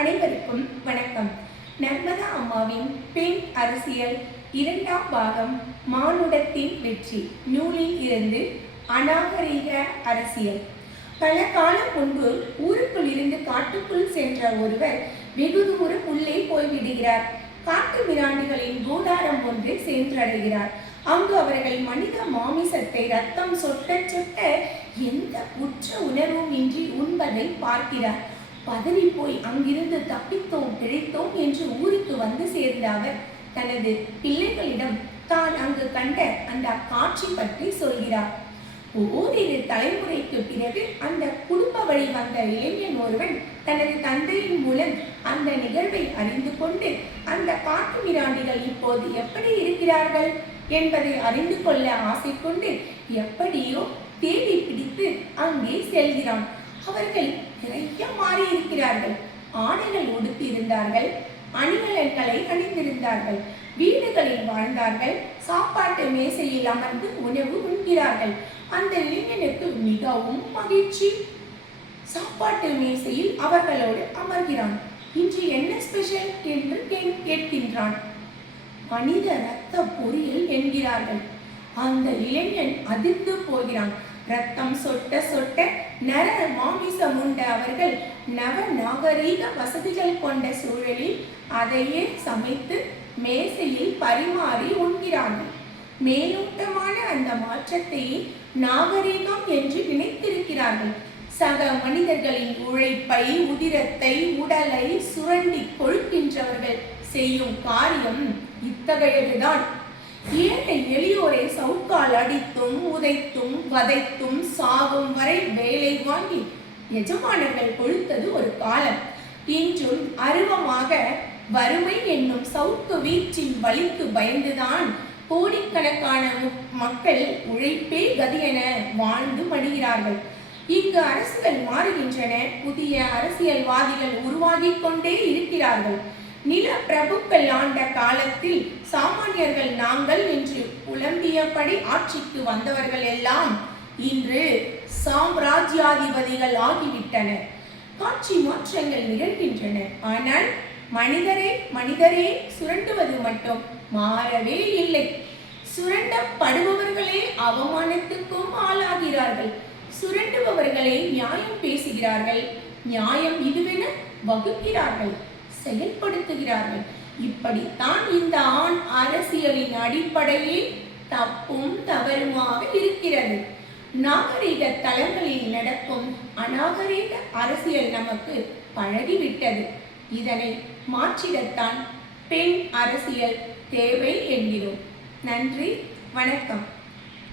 அனைவருக்கும் வணக்கம். நர்மதா அம்மாவின் பெண் அரசியல் இரண்டாம் பாகம் மானுடத்தின் வெற்றி நூலில் இருந்து அநாகரிக அரசியல். பல காலம் முன்பு ஊருக்குள் இருந்து காட்டுக்குள் சென்ற ஒருவர் வெகு தூரம் உள்ளே போய்விடுகிறார். காட்டு மிராண்டிகளின் கூடாரம் ஒன்றை சென்றடைகிறார். அங்கு அவர்கள் மனித மாமிசத்தை ரத்தம் சொட்ட சொட்ட எந்த குற்ற உணர்வும் இன்றி உண்பதை பார்க்கிறார். பதறி போய் அங்கிருந்து தப்பித்தோம் பிழைத்தோம் என்று ஊருக்கு வந்து சேர்ந்த அவர் தனது பிள்ளைகளிடம் தான் அங்கு கண்ட அந்த காட்சி பற்றி சொல்கிறார். ஓரிரு தலைமுறைக்கு பிறகு அந்த குடும்ப வழி வந்த இளைஞன் ஒருவன் தனது தந்தையின் மூலம் அந்த நிகழ்வை அறிந்து கொண்டு அந்த காட்டு மிராண்டிகள் இப்போது எப்படி இருக்கிறார்கள் என்பதை அறிந்து கொள்ள ஆசை கொண்டு எப்படியோ தேடி பிடித்து அங்கே செல்கிறான். அவர்கள் நிறைய மாறி இருக்கிறார்கள். ஆடைகள் உடுத்தி இருந்தார்கள், அணிகலன்களை அணிந்திருந்தார்கள், வீடுகளில் வாழ்ந்தார்கள், சாப்பாட்டு மேசையில் அமர்ந்து உணவு உண்கிறார்கள். அந்த இளைஞனுக்கு மிகவும் மகிழ்ச்சி. சாப்பாட்டு மேசையில் அவர்களோடு அமர்கிறான். இன்று என்ன ஸ்பெஷல் என்று கேட்கின்றான். மனித ரத்த பொரியல் என்கிறார்கள். அந்த இளைஞன் அதிர்ந்து போகிறான். ரத்தம் சொட்ட சொட்ட நர மாமிசம் உண்ட அவர்கள் நவ நாகரீக வசதிகள் கொண்ட சூழலில் அதையே சமைத்து மேசையில் பரிமாறி உண்கிறார்கள். மேலோட்டமான அந்த மாற்றத்தை நாகரீகம் என்று நினைத்திருக்கிறார்கள். சக மனிதர்களின் உழைப்பை, உதிரத்தை, உடலை சுரண்டி கொழுக்கின்றவர்கள் செய்யும் காரியம் இத்தகையதுதான். ஏழை எளியோரை சவுக்கால் அடித்தும் உதைத்தும் வதைத்தும் சாகும் வரை வேலை வாங்கி எஜமானர்கள் கொழுத்தது ஒரு காலம். இன்றும் அருவமாக வறுமை என்னும் சவுக்கு வீச்சின் வலிக்கு பயந்துதான் கோடிக்கணக்கான மக்கள் உழைப்பே கதியென வாழ்ந்து மடிகிறார்கள். இங்கு அரசுகள் மாறுகின்றன. புதிய அரசியல்வாதிகள் உருவாகி கொண்டே இருக்கிறார்கள். நில பிரபுக்கள் ஆண்ட காலத்தில் சாமானியர்கள் நாங்கள் என்று புலம்பியபடி ஆட்சிக்கு வந்தவர்கள் எல்லாம் இன்று சாம்ராஜ்யாதிபதிகள் ஆகிவிட்டனர். காட்சி மாற்றங்கள் நிகழ்கின்றன. ஆனால் மனிதரே சுரண்டுவது மட்டும் மாறவே இல்லை. சுரண்டப்படுபவர்களே அவமானத்துக்கும் ஆளாகிறார்கள். சுரண்டுபவர்களே நியாயம் பேசுகிறார்கள். நியாயம் இதுவென வகுக்கிறார்கள், செயல்படுத்துகிறார்கள். இப்படித்தான் இந்த ஆண் அரசியலின் அடிப்படையே தப்பும் தவறுமாக இருக்கிறது. நாகரீக தளங்களில் நடக்கும் அநாகரீக அரசியல் நமக்கு பழகிவிட்டது. இதனை மாற்றிடத்தான் பெண் அரசியல் தேவை என்கிறோம். நன்றி, வணக்கம்.